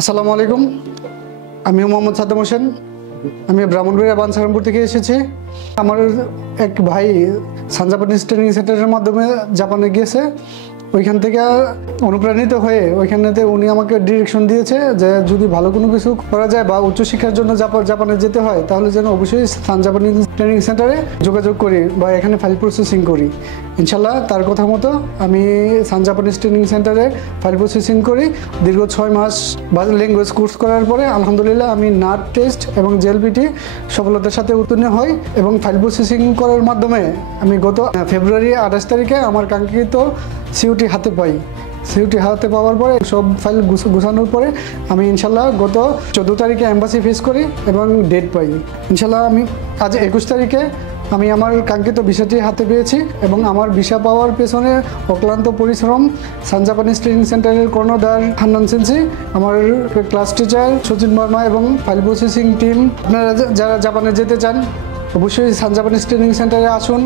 আসসালামু আলাইকুম। আমি মোহাম্মদ সাদ্দাম হোসেন। আমি ব্রাহ্মণবাড়িয়া বাঞ্ছারামপুর থেকে এসেছি। আমার এক ভাই সান জাপানিজ ট্রেনিং সেন্টারের মাধ্যমে জাপানে গিয়েছে। ওইখান থেকে অনুপ্রাণিত হয়ে ওইখানেতে উনি আমাকে ডিরেকশন দিয়েছে যে যদি ভালো কোনো কিছু করা যায় বা উচ্চশিক্ষার জন্য জাপানে যেতে হয় তাহলে যেন অবশ্যই সান জাপানিজ ট্রেনিং সেন্টারে যোগাযোগ করি বা এখানে ফাইল প্রসেসিং করি। ইনশাল্লাহ তার কথা মতো আমি সান জাপানিজ ট্রেনিং সেন্টারে ফাইল প্রসেসিং করি। দীর্ঘ 6 মাস ল্যাঙ্গুয়েজ কোর্স করার পরে আলহামদুলিল্লাহ আমি নাট টেস্ট এবং জেএলপিটি সফলতার সাথে উত্তীর্ণ হই এবং ফাইল প্রসেসিং করার মাধ্যমে আমি গত ফেব্রুয়ারি 28 তারিখে আমার কাঙ্ক্ষিত সিইউটি হাতে পাই। সিইউটি হাতে পাওয়ার পরে সব ফাইল গুছানোর পরে আমি ইনশাল্লাহ গত 14 তারিখে এম্বাসি ফেস করি এবং ডেট পাই। ইনশাল্লাহ আমি আজ 21 তারিখে আমি আমার কাঙ্ক্ষিত ভিসাটি হাতে পেয়েছি এবং আমার ভিসা পাওয়ার পেছনে অক্লান্ত পরিশ্রম সান জাপানিজ ট্রেনিং সেন্টারের কর্ণধার হান্নান সেনসি, আমার ক্লাস টিচার সচিন বর্মা এবং ফাইল প্রসেসিং টিম। আপনারা যারা জাপানে যেতে চান অবশ্যই সান জাপানিজ ট্রেনিং সেন্টারে আসুন,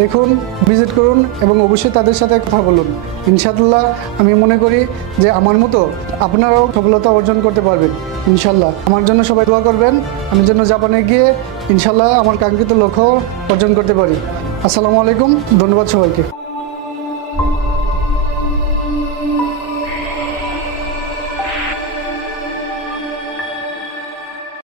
দেখুন, ভিজিট করুন এবং অবশ্যই তাদের সাথে কথা বলুন। ইনশাআল্লাহ আমি মনে করি যে আমার মতো আপনারাও সফলতা অর্জন করতে পারবেন ইনশাআল্লাহ। আমার জন্য সবাই দোয়া করবেন, আমি যেন জাপানে গিয়ে ইনশাআল্লাহ আমার কাঙ্ক্ষিত লক্ষ্য অর্জন করতে পারি। আসসালামু আলাইকুম, ধন্যবাদ সবাইকে।